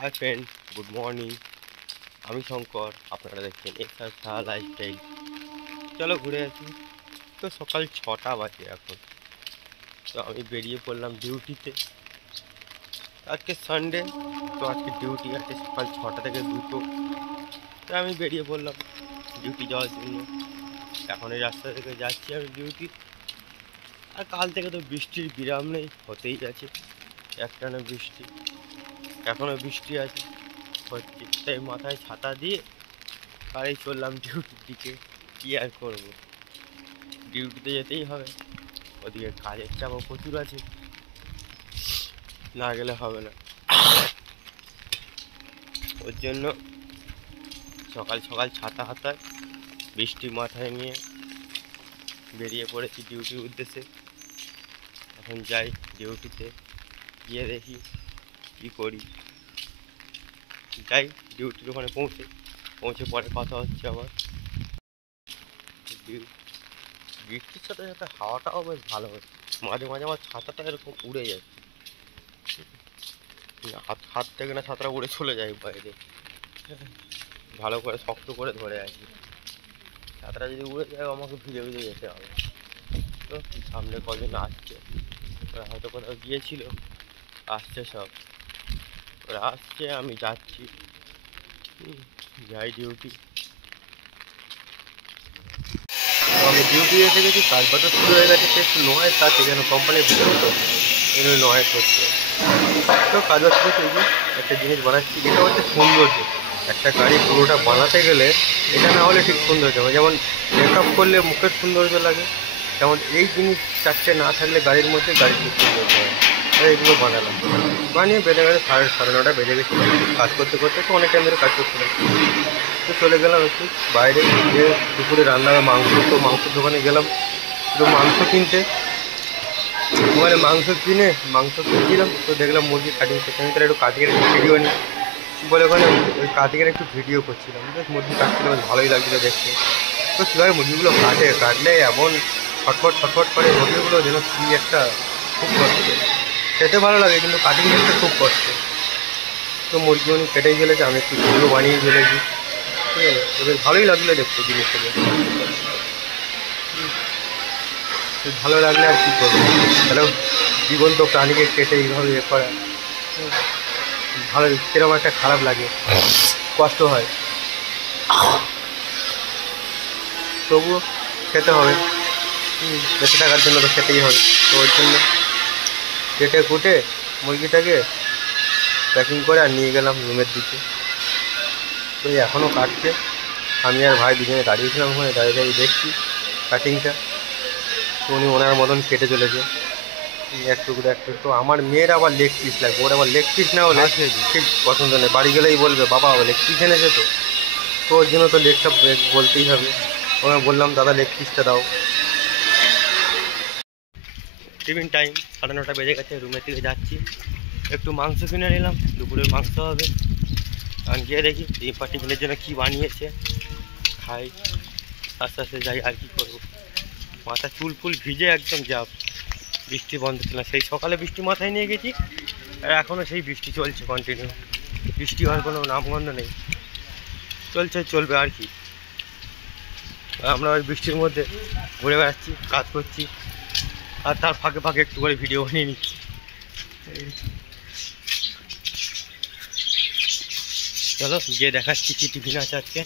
Hi friend, good morning. আমি শঙ্কর, আপনারা দেখছেন এক্সার শাহ লাইফস্টাইল। চলো ঘুরে আসি। তো সকাল 6টা বাজে এখন। তো আমি বেরিয়ে পড়লাম ডিউটিতে। আজকে সানডে, তো আজকে ডিউটি আছে সকাল 6টা থেকে 2টো। তো আমি বেরিয়ে পড়লাম ডিউটি যাওয়ার জন্য। এখন এই রাস্তা থেকে যাচ্ছি আমি ডিউটি। আর কাল থেকে তো বৃষ্টির বিরাম নেই, হতেই আছে একটানা বৃষ্টি। এখনও বৃষ্টি আছে, হচ্ছে। তাই মাথায় ছাতা দিয়ে গাড়ি চললাম ডিউটির দিকে। কী আর করবো, ডিউটিতে যেতেই হবে। ওদিকে কাজের চাপও প্রচুর আছে, না গেলে হবে না। ওর জন্য সকাল সকাল ছাতা হাতায় বৃষ্টি মাথায় নিয়ে বেরিয়ে পড়েছি ডিউটির উদ্দেশ্যে। এখন যাই ডিউটিতে, গিয়ে দেখি কী করি। যাই ডিউটির ওখানে পৌঁছে পরে কথা হচ্ছে আবার। বৃষ্টির সাথে সাথে হাওয়াটাও বেশ ভালো হয়। মাঝে মাঝে আমার ছাতাটা এরকম উড়ে যায়, হাত থেকে না ছাতাটা উড়ে চলে যায় বাইরে। ভালো করে শক্ত করে ধরে আছি। ছাতাটা যদি উড়ে যায় আমাকে ভিজে ভিজে যেতে হবে। তো সামনে কজন আসছে, ওরা হয়তো কোথাও গিয়েছিল, আসছে সব। ওরা আসছে, আমি যাচ্ছি, যাই ডিউটি। তো আমি ডিউটি এসে গেছি, কাজ বাজ শুরু হয়ে গেছে। একটু নয়েজ আছে, যেন কোম্পানির ভিতরে তো এগুলো নয়েজ হচ্ছে। তো কাজ হচ্ছে এই যে একটা জিনিস বানাচ্ছি, যেটা হচ্ছে সৌন্দর্য। একটা গাড়ি পুরোটা বানাতে গেলে এটা না হলে ঠিক সৌন্দর্য হবে। যেমন মেকআপ করলে মুখের সৌন্দর্য লাগে, যেমন এই জিনিস চারটে না থাকলে গাড়ির মধ্যে গাড়ির ঠিক সৌন্দর্য হয়। এইগুলো বানালাম, বানিয়ে বেজে গেছে সাড়ে 9টা বেজে গেছিলো। কাজ করতে করতে তো অনেক টাইম ধরে কাজ করছিলাম। তো চলে গেলাম একটু বাইরে, গিয়ে দুপুরে রান্না মাংসের দোকানে গেলাম একটু মাংস কিনতে। ওখানে মাংস কিনছিলাম, তো দেখলাম মুরগি কাটিং করছে। আমি তাহলে একটু কাটিংয়ের একটু ভিডিও নিই বলে ওখানে ওই কাটিংয়ের একটু ভিডিও করছিলাম। বেশ মুরগি কাটছিলাম, বেশ ভালোই লাগছিলো দেখতে। তো কীভাবে মুরগিগুলো কাটলে এমন ছটফট করে মুরগিগুলো, যেন কী একটা, খুব কষ্ট। খেতে ভালো লাগে কিন্তু কাটিং করতে খুব কষ্ট। তো মুরগি উনি কেটেই ফেলেছে, আমি একটু ভিডিও বানিয়ে ফেলেছি। ঠিক আছে, তো বেশ ভালোই লাগছিলো দেখতে জিনিসটাকে। ভালো লাগলে আর কী করবো, তাহলে জীবন্ত প্রাণীকে কেটে এইভাবে করা ভালো, সেরকম একটা খারাপ লাগে, কষ্ট হয়। তবুও খেতে হবে, বেঁচে থাকার জন্য তো খেতেই হবে। তো ওর জন্য কেটে কুটে মুরগিটাকে প্যাকিং করে আর নিয়ে গেলাম রুমের দিকে। তো এখনও কাটছে, আমি আর ভাই দুজনে দাঁড়িয়েছিলাম ওখানে, দাঁড়িয়ে দেখছি কাটিংটা। তো উনি ওনার মতন কেটে চলেছে এক টুকরো। তো আমার মেয়ের আবার লেগ পিস লাগবে, ওর আবার লেগ পিস না হলে ঠিক পছন্দ নেই। বাড়ি গেলেই বলবে বাবা লেগ পিস এনেছে। তো ওর জন্য তো লেগটা বলতেই হবে। ওকে বললাম দাদা লেগ পিসটা দাও। টিফিন টাইম, 9:30 বেজে গেছে। রুমের দিকে যাচ্ছি, একটু মাংস কিনে নিলাম, দুপুরের মাংস হবে। কারণ গিয়ে দেখি টিফিনের জন্য কী বানিয়েছে, খাই। আস্তে আস্তে যাই, আর কী করবো। মাথা চুল ফুল ভিজে একদম যাব। বৃষ্টি বন্ধ ছিল না, সেই সকালে বৃষ্টি মাথায় নিয়ে গেছি, আর এখনও সেই বৃষ্টি চলছে কন্টিনিউ। বৃষ্টি হওয়ার কোনো নামগন্ধ নেই, চলবে আর কি। আমরা ওই বৃষ্টির মধ্যে ঘুরে বেড়াচ্ছি, কাজ করছি, আর তার ফাঁকে ফাঁকে একটু করে ভিডিও বানিয়ে নিচ্ছি। চলো গিয়ে দেখাচ্ছি কি টিফিন আছে আজকে।